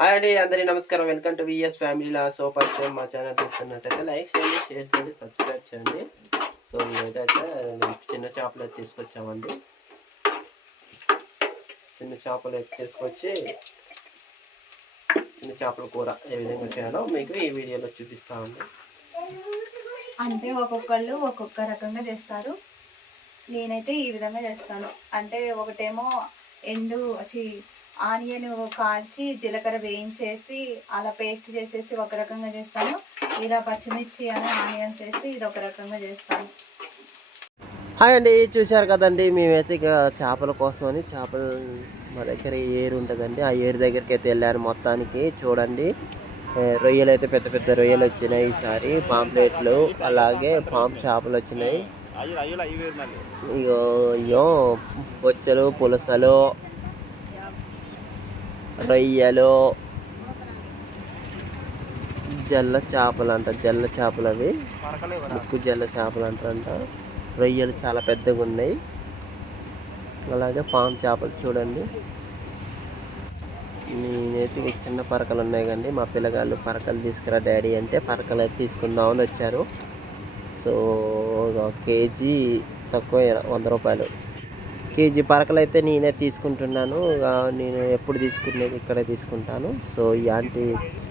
Hi అండి అందరి నమస్కారం. Welcome to VS family so first time మా ఛానల్ చూస్తున్నట్టయితే లైక్ చేయండి షేర్ చేయండి సబ్స్క్రైబ్ చేయండి. సో మేమైతే చిన్న చేపలు అయితే తీసుకొచ్చామండి. చిన్న చేపలు అయితే తీసుకొచ్చి చిన్న చేపల కూర ఏ విధంగా చేయాలో మీకు ఈ వీడియోలో చూపిస్తామండి. అంటే ఒక్కొక్కళ్ళు ఒక్కొక్క రకంగా చేస్తారు. నేనైతే ఈ విధంగా చేస్తాను. అంటే ఒకటేమో ఎండు వచ్చి ఆనియన్ కాల్చి జీలకర్ర వేయించేసి అలా పేస్ట్ చేసేసి ఒక రకంగా చేస్తాను. ఇలా పచ్చిమిర్చి అని ఆనియన్స్ వేసి ఇది ఒక రకంగా చేస్తాను. హాయ్ అండి చూశారు కదండి మేమైతే ఇక చేపల కోసం అని చేపలు మా దగ్గర ఏరు ఉంటుందండి. ఆ ఏరు దగ్గరికి అయితే వెళ్ళారు మొత్తానికి చూడండి. రొయ్యలు అయితే పెద్ద పెద్ద రొయ్యలు వచ్చినాయి ఈసారి పాంప్లెట్లు అలాగే పాంప్ చేపలు వచ్చినాయి. ఇగో ఇయో బొచ్చలు పులసలు రొయ్యలు జల్ల చేపలు అంట జల్ల చేపలు అవి ముక్కు జల్ల చేపలు అంటారంట రొయ్యలు చాలా పెద్దగా ఉన్నాయి అలాగే పాము చేపలు చూడండి. నేనైతే చిన్న పరకలు ఉన్నాయి కండి మా పిల్లగాళ్ళు పరకలు తీసుకురా డాడీ అంటే పరకలు అయితే తీసుకుందామని వచ్చారు. సో ఒక కేజీ తక్కువ వంద రూపాయలు. కేజీ పరకలు అయితే నేనే తీసుకుంటున్నాను. నేను ఎప్పుడు తీసుకునేది ఇక్కడే తీసుకుంటాను. సో ఈ ఆంటీ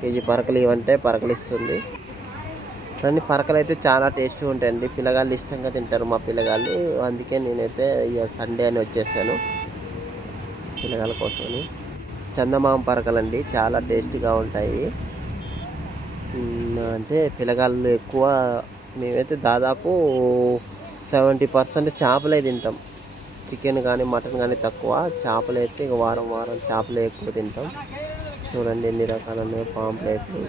కేజీ పరకలు ఇవంటే పరకలు ఇస్తుంది. కానీ పరకలు అయితే చాలా టేస్ట్గా ఉంటాయండి. పిల్లగాళ్ళు ఇష్టంగా తింటారు మా పిల్లగాళ్ళు. అందుకే నేనైతే ఇక సండే అని వచ్చేసాను పిల్లగాళ్ళ కోసమని. చందమామ పరకలండి చాలా టేస్ట్గా ఉంటాయి. అంటే పిల్లగాళ్ళు ఎక్కువ మేమైతే దాదాపు సెవెంటీ పర్సెంట్ చేపలే తింటాం. చికెన్ కానీ మటన్ కానీ తక్కువ. చేపలు అయితే ఇక వారం వారం చేపలు ఎక్కువ తింటాం. చూడండి ఎన్ని రకాలు ఉన్నాయో పాంప్లెట్లు.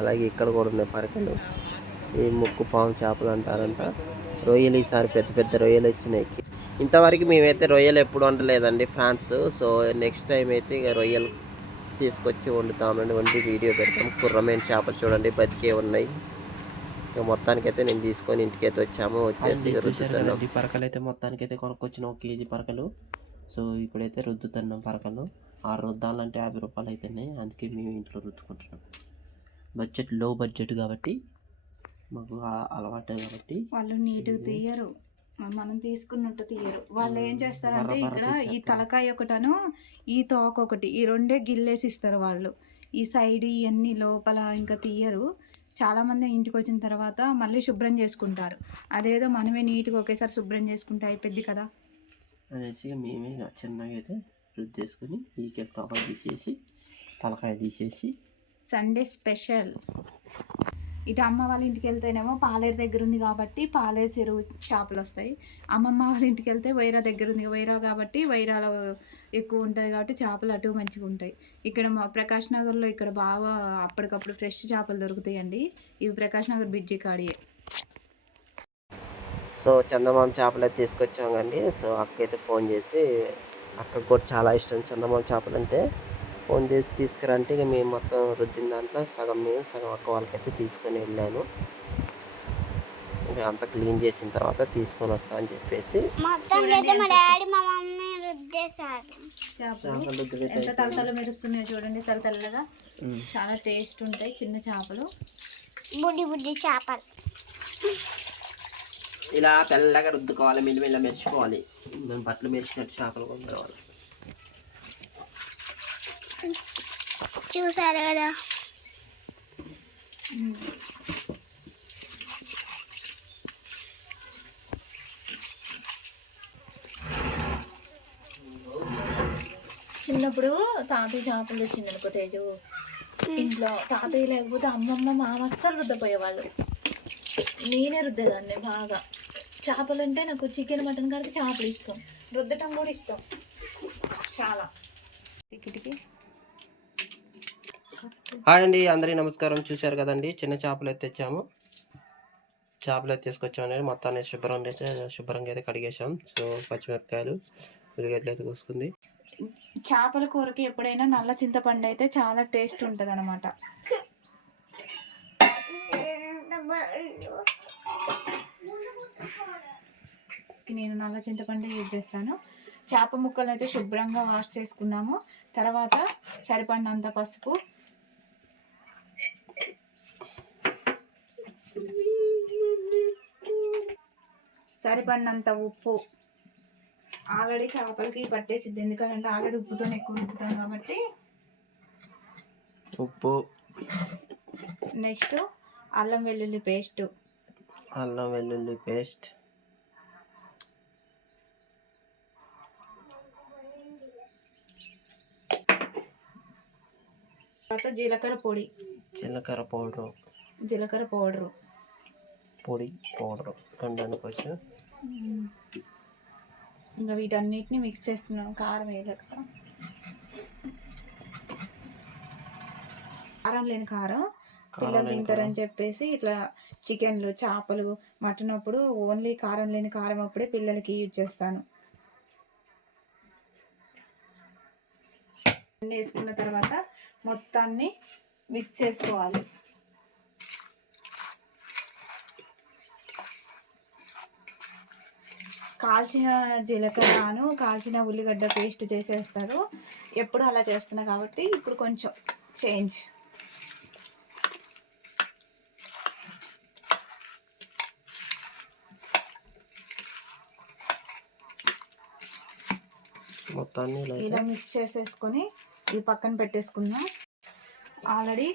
అలాగే ఇక్కడ కూడా ఉన్నాయి పరకలు. ఈ ముక్కు పాము చేపలు అంటారంట. రొయ్యలు ఈసారి పెద్ద పెద్ద రొయ్యలు వచ్చినాయి. ఇంతవరకు మేమైతే రొయ్యలు ఎప్పుడు వండలేదండి ఫ్రాన్స్. సో నెక్స్ట్ టైం అయితే ఇక రొయ్యలు తీసుకొచ్చి వండుతామండి. వండి వీడియో పెడతాం. కుర్రమైన చేపలు చూడండి బతికే ఉన్నాయి. ఇక మొత్తానికైతే నేను తీసుకొని ఇంటికి అయితే వచ్చాము వచ్చేసి రుద్దుతున్నాం. ఈ పరకలు అయితే మొత్తానికి అయితే కొనుక్కొచ్చిన ఒక కేజీ పరకలు. సో ఇప్పుడైతే రుద్దుతున్నాం పరకలు. ఆ రుద్దాలంటే యాభై రూపాయలు అయితేనే అందుకే మేము ఇంట్లో రుద్దుకుంటున్నాం. బడ్జెట్లో బడ్జెట్ కాబట్టి మాకు అలవాటే కాబట్టి వాళ్ళు నీట్గా తీయరు. మనం తీసుకున్నట్టు తీయరు. వాళ్ళు ఏం చేస్తారంటే ఇక్కడ ఈ తలకాయ ఒకటను ఈ తోక ఒకటి ఈ రెండే గిల్లేసి ఇస్తారు వాళ్ళు. ఈ సైడ్ ఇవన్నీ లోపల ఇంకా తీయరు. చాలా మంది ఇంటికి వచ్చిన తర్వాత మళ్ళీ శుభ్రం చేసుకుంటారు. అదేదో మనమే నీట్గా ఒకేసారి శుభ్రం చేసుకుంటే అయిపోద్ది కదా. అనేసి మేమే చిన్నగా అయితే రుద్దేసుకొని ఈ తోక తీసేసి తలకాయ తీసేసి సండే స్పెషల్. ఇటు అమ్మ వాళ్ళ ఇంటికి వెళ్తేనేమో పాలేరు దగ్గర ఉంది కాబట్టి పాలేరు చెరువు చేపలు వస్తాయి. అమ్మమ్మ వాళ్ళ ఇంటికి వెళ్తే వైరా దగ్గర ఉంది. వైరా కాబట్టి వైరాలో ఎక్కువ ఉంటుంది కాబట్టి చేపలు అటు మంచిగా ఉంటాయి. ఇక్కడ మా ప్రకాష్ నగర్లో ఇక్కడ బాగా అప్పటికప్పుడు ఫ్రెష్ చేపలు దొరుకుతాయండి. ఇవి ప్రకాష్ నగర్ బిడ్జి కాడియే. సో చందమామ చేపలు అయితే తీసుకొచ్చాం కండి సో అక్క ఫోన్ చేసి అక్కకు కూడా చాలా ఇష్టం చందమామ చేపలు అంటే ఫోన్ చేసి తీసుకురంటే ఇక మేము మొత్తం రుద్దిన దాంట్లో సగం మేము సగం అక్క వాళ్ళకైతే తీసుకొని వెళ్ళాను. ఇక అంతా క్లీన్ చేసిన తర్వాత తీసుకొని వస్తా అని చెప్పేసి ఎంత తలతల మెరుస్తున్నాయో చూడండి తలతల్లగా చాలా టేస్ట్ ఉంటాయి చిన్న చేపలు. బుడ్డి బుడ్డి చేపలు. ఇలా తెల్లగా రుద్దుకోవాలి మిల్లిమిల్ల మెర్చుకోవాలి మేము బట్టలు మెరిచినట్టు చేపలు కొనుక్కోవాలి చూసారు కదా. చిన్నప్పుడు తాతయ్య చేపలు తెచ్చింది అనుకో తేజు. ఇంట్లో తాతయ్య లేకపోతే అమ్మమ్మ మామ అస్సలు రుద్దపోయేవాళ్ళు. నేనే రుద్దేదాన్ని బాగా. చేపలు అంటే నాకు చికెన్ మటన్ కడితే చేపలు ఇష్టం. రుద్దటం కూడా ఇష్టం. చాలా. టికిటికి హాయ్ అండి అందరికీ నమస్కారం. చూశారు కదండి చిన్న చేపలు అయితే తెచ్చాము. చేపలు అయితే తీసుకొచ్చామండి మొత్తాన్ని శుభ్రం అయితే శుభ్రంగా అయితే కడిగేసాం సో పచ్చిమిరపకాయలు ఉల్లిగడ్డలు అయితే కోసుకుంది. చేపల కూరకి ఎప్పుడైనా నల్ల చింతపండు అయితే చాలా టేస్ట్ ఉంటుంది అనమాట నేను నల్ల చింతపండు యూజ్ చేస్తాను. చేప ముక్కలు అయితే శుభ్రంగా వాష్ చేసుకున్నాము. తర్వాత సరిపడినంత పసుపు సరిపడినంత ఉప్పు. ఆల్రెడీ చేపలకి పట్టేసిద్ది. ఎందుకంటే ఆల్రెడీ ఉప్పుతో ఎక్కువ రుబ్బుతాం కాబట్టి. ఉప్పు. నెక్స్ట్ అల్లం వెల్లుల్లి పేస్ట్. అల్లం వెల్లుల్లి పేస్ట్. తర్వాత జీలకర్ర పొడి. జీలకర్ర పౌడరు. జీలకర్ర పౌడరు. పొడి పౌడరు. రెండు అనుకోవచ్చు. ఇంకా వీటన్నిటిని మిక్స్ చేస్తున్నాం. కారం వేయలేక కారం లేని కారం పిల్లలు తింటారని చెప్పేసి ఇట్లా చికెన్లు చేపలు మటన్ అప్పుడు ఓన్లీ కారం లేని కారం అప్పుడే పిల్లలకి యూజ్ చేస్తాను. వేసుకున్న తర్వాత మొత్తాన్ని మిక్స్ చేసుకోవాలి. కాల్చిన జీలకర్రను కాల్చిన ఉల్లిగడ్డ పేస్ట్ చేసేస్తారు. ఎప్పుడు అలా చేస్తున్నా కాబట్టి ఇప్పుడు కొంచెం చేంజ్. మొత్తాన్ని ఇలా మిక్స్ చేసేసుకొని ఇది పక్కన పెట్టేసుకుందాం. ఆల్రెడీ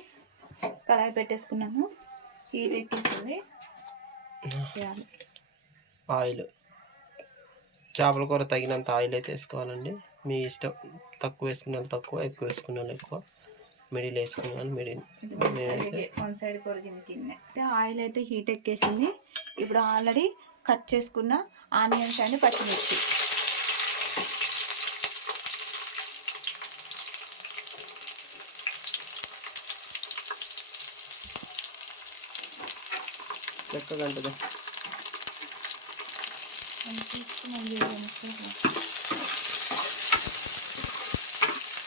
కళాయి పెట్టేసుకున్నాను. హీట్ ఎక్కిస్తుంది వేయాలి. ఆయిల్. చేపల కూర తగినంత ఆయిల్ అయితే వేసుకోవాలండి. మీ ఇష్టం తక్కువ వేసుకున్న వాళ్ళు తక్కువ ఎక్కువ వేసుకున్న ఎక్కువ. మిడిల్ వేసుకున్న వాళ్ళు మిడిల్. వన్ సైడ్ కొరిగింది ఆయిల్ అయితే హీట్ ఎక్కేసింది. ఇప్పుడు ఆల్రెడీ కట్ చేసుకున్న ఆనియన్స్ అండ్ పచ్చిమిర్చి. చక్కగా ఉంటుంది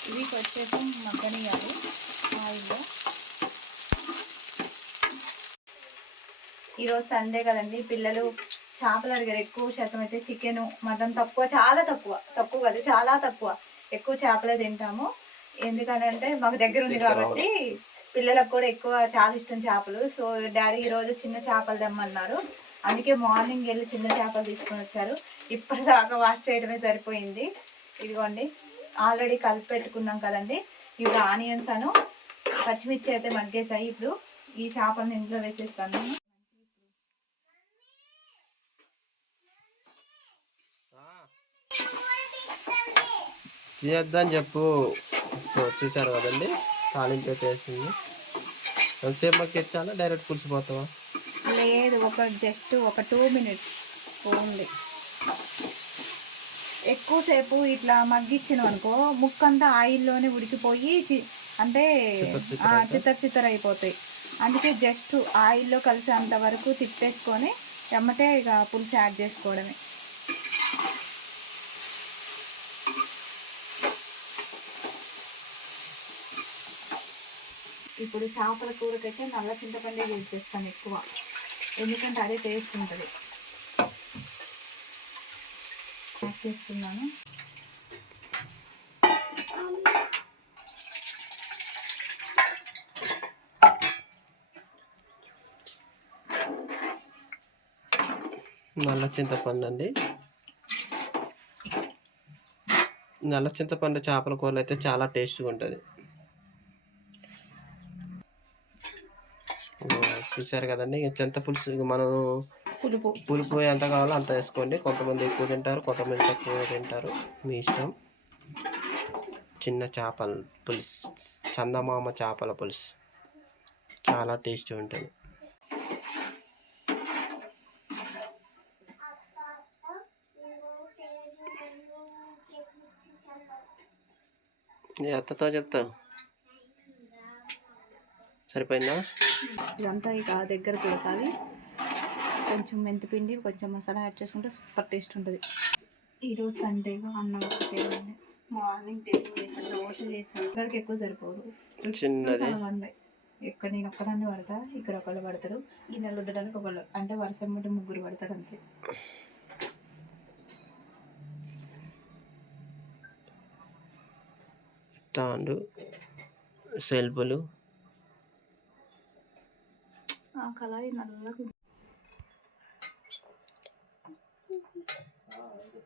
ఇవి వచ్చేసి మగ్గనియాలి. ఆయిల్లో ఈరోజు సండే కదండి పిల్లలు చేపలు అడిగారు ఎక్కువ శాతం అయితే చికెన్ మటన్ తక్కువ చాలా తక్కువ తక్కువ కాదు చాలా తక్కువ. ఎక్కువ చేపలే తింటాము. ఎందుకనంటే మాకు దగ్గర ఉంది కాబట్టి పిల్లలకు కూడా ఎక్కువ చాలా ఇష్టం చేపలు. సో డాడీ ఈరోజు చిన్న చేపలు తెమ్మన్నారు. అందుకే మార్నింగ్ వెళ్ళి చిన్న చేపలు తీసుకొని వచ్చారు. ఇప్పటిదాకా వాష్ చేయడమే సరిపోయింది. ఇదిగోండి ఆల్రెడీ కలిపి పెట్టుకున్నాం కదండి. ఇప్పుడు ఆనియన్స్ అను పచ్చిమిర్చి అయితే మగ్గేసాయి. ఇప్పుడు ఈ చేపలను ఇంట్లో వేసేస్తాను. చేద్దాం చెప్పు. చూసారు కదండి తాలింపు వేసింది. ఎంతసేపు మాకు ఎచ్చాలా డైరెక్ట్ పులిసిపోతావా? లేదు ఒక జస్ట్ ఒక టూ మినిట్స్. ఓన్లీ ఎక్కువసేపు ఇట్లా మగ్గిచ్చిన అనుకో ముక్కంతా ఆయిల్లోనే ఉడికిపోయి అంటే చిత్తర చిత్తర అయిపోతాయి. అందుకే జస్ట్ ఆయిల్లో కలిసేంత వరకు తిప్పేసుకొని ఎమ్మటే ఇక పులుసు యాడ్ చేసుకోవడమే. ఇప్పుడు చేపల కూరకైతే నల్ల చింతపండే యూజ్ చేస్తాను ఎక్కువ. ఎందుకంటే అదే టేస్ట్ ఉంటుంది. యాడ్ చేస్తున్నాను. నల్ల చింతపండు అండి. నల్ల చింతపండు చేపల కూర అయితే చాలా టేస్ట్గా ఉంటుంది. చూసారు కదండి ఇక చింత పులుసు మనం పులుపు. పులుపు ఎంత కావాలో అంత వేసుకోండి. కొంతమంది ఎక్కువ తింటారు కొంతమంది తక్కువ తింటారు. మీ ఇష్టం. చిన్న చేపల పులుసు. చందమామ చేపల పులుసు. చాలా టేస్టీ ఉంటుంది. అత్తతో చెప్తావు సరిపోయిందా? ఇదంతా ఇక దగ్గర పిడకాలి కొంచెం మెంతిపిండి కొంచెం మసాలా యాడ్ చేసుకుంటే సూపర్ టేస్ట్ ఉంటుంది. ఈరోజు సండేగా అన్నం ఒకటే మార్నింగ్ టిఫిన్ దోశ చేసాను ఇక్కడికి ఎక్కువ సరిపోరు చిన్నది. ఇక్కడ నేను ఒక్కదాన్ని పడతా ఇక్కడ ఒకళ్ళు పడతారు గిన్నెలు వద్దడానికి ఒకళ్ళు అంటే వరుస ముట్టు ముగ్గురు పడతారు అంతే. స్టాండు సెల్ఫులు ఆ కళాయి నల్లగా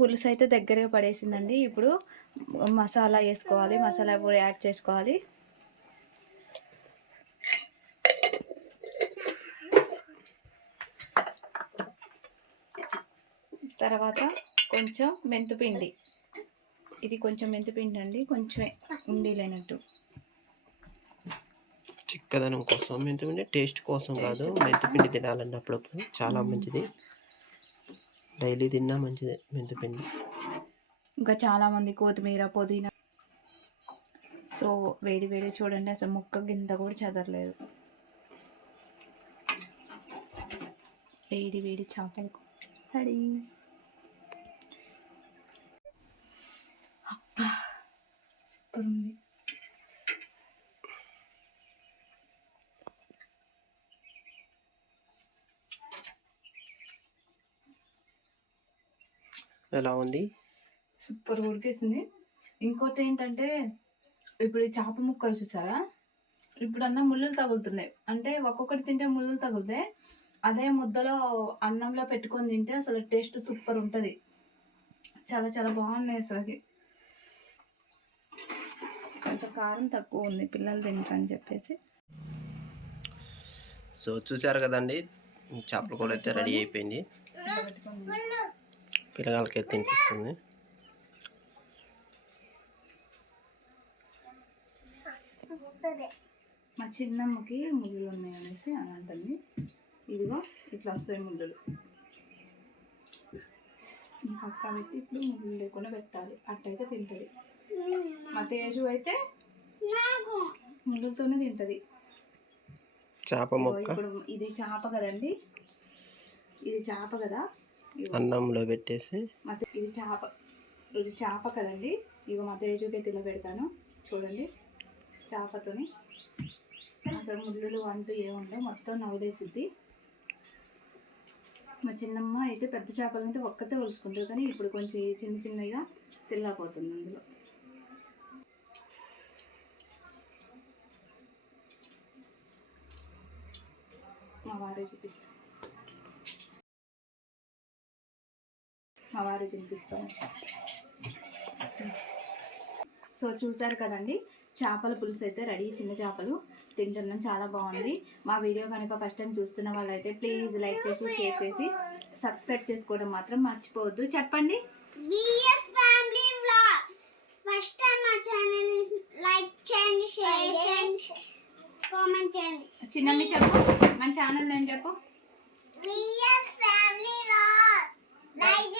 పులుసు అయితే దగ్గరే పడేసిందండి. ఇప్పుడు మసాలా వేసుకోవాలి. మసాలా పొడి యాడ్ చేసుకోవాలి. తర్వాత కొంచెం మెంతిపిండి. ఇది కొంచెం మెంతిపిండి అండి. కొంచెమే ఉండి లేనట్టు చిక్కదనం కోసం మెంతిపిండి టేస్ట్ కోసం కాదు. మెంతిపిండి తినాలండి అప్పుడప్పుడు చాలా మంచిది. డైలీ తిన్నా మంచిదే మెంతిపిండి ఇంకా చాలామంది కొత్తిమీర పుదీనా. సో వేడి వేడి చూడండి అసలు ముక్క గింత కూడా చదరలేదు. వేడి వేడి చేపలు రెడీ అబ్బా సూపర్ ఉంది. ఎలా ఉంది? సూపర్ ఉడికేసింది. ఇంకోటి ఏంటంటే ఇప్పుడు ఈ చేప ముక్కలు చూసారా? ఇప్పుడన్నా ముళ్ళులు తగులుతున్నాయి. అంటే ఒక్కొక్కటి తింటే ముళ్ళులు తగులుతాయి. అదే ముద్దలో అన్నంలో పెట్టుకొని తింటే అసలు టేస్ట్ సూపర్ ఉంటుంది. చాలా చాలా బాగున్నాయి అసలుకి. కొంచెం కారం తక్కువ ఉంది పిల్లలు తింటారని చెప్పేసి. సో చూసారు కదండి? చేపల కూర అయితే రెడీ అయిపోయింది. పిల్లగాళ్ళకి తినిపిస్తుంది. మా చిన్నమ్మకి ముళ్ళులు ఉన్నాయి అనేసి అని అంటుంది ఇదిగో ఇట్లా వస్తాయి ఈ పక్క పెట్టి ఇప్పుడు ముళ్ళు లేకుండా పెట్టాలి. అట్టయితే తింటుంది. మా తేజు అయితే ముళ్ళతోనే తింటుంది. చేప ముక్క. ఇప్పుడు ఇది చేప కదండి. ఇది చేప కదా. అన్నంలో పెట్టేసి. ఇది చేప ఇది చేప కదండి. ఇగో మా తేజుకే తిన పెడతాను. చూడండి. చేపతోని అసలు ముళ్ళులు అంటూ ఏముండవు మొత్తం నవ్వులేసిద్ది. మా చిన్నమ్మ అయితే పెద్ద చేపలను అయితే ఒక్కతే ఒలుసుకుంటారు కానీ ఇప్పుడు కొంచెం చిన్న చిన్నగా తెల్లపోతుంది అందులో. మా వారే చూపిస్తాను మా వారి తినిపిస్తాను సో చూసారు కదండి చేపల పులుసు అయితే రెడీ చిన్న చేపలు తింటున్నాం చాలా బాగుంది. మా వీడియో కనుక ఫస్ట్ టైం చూస్తున్న వాళ్ళైతే ప్లీజ్ లైక్ చేసి షేర్ చేసి సబ్స్క్రైబ్ చేసుకోవడం మాత్రం మర్చిపోవద్దు. చెప్పండి. VS family vlog. First time మా ఛానల్ లైక్ చేయండి షేర్ చేయండి. కామెంట్ చేయండి. చిన్నమ్మి చెప్పు. మన ఛానల్ నేను చెప్పు. VS family vlog. Like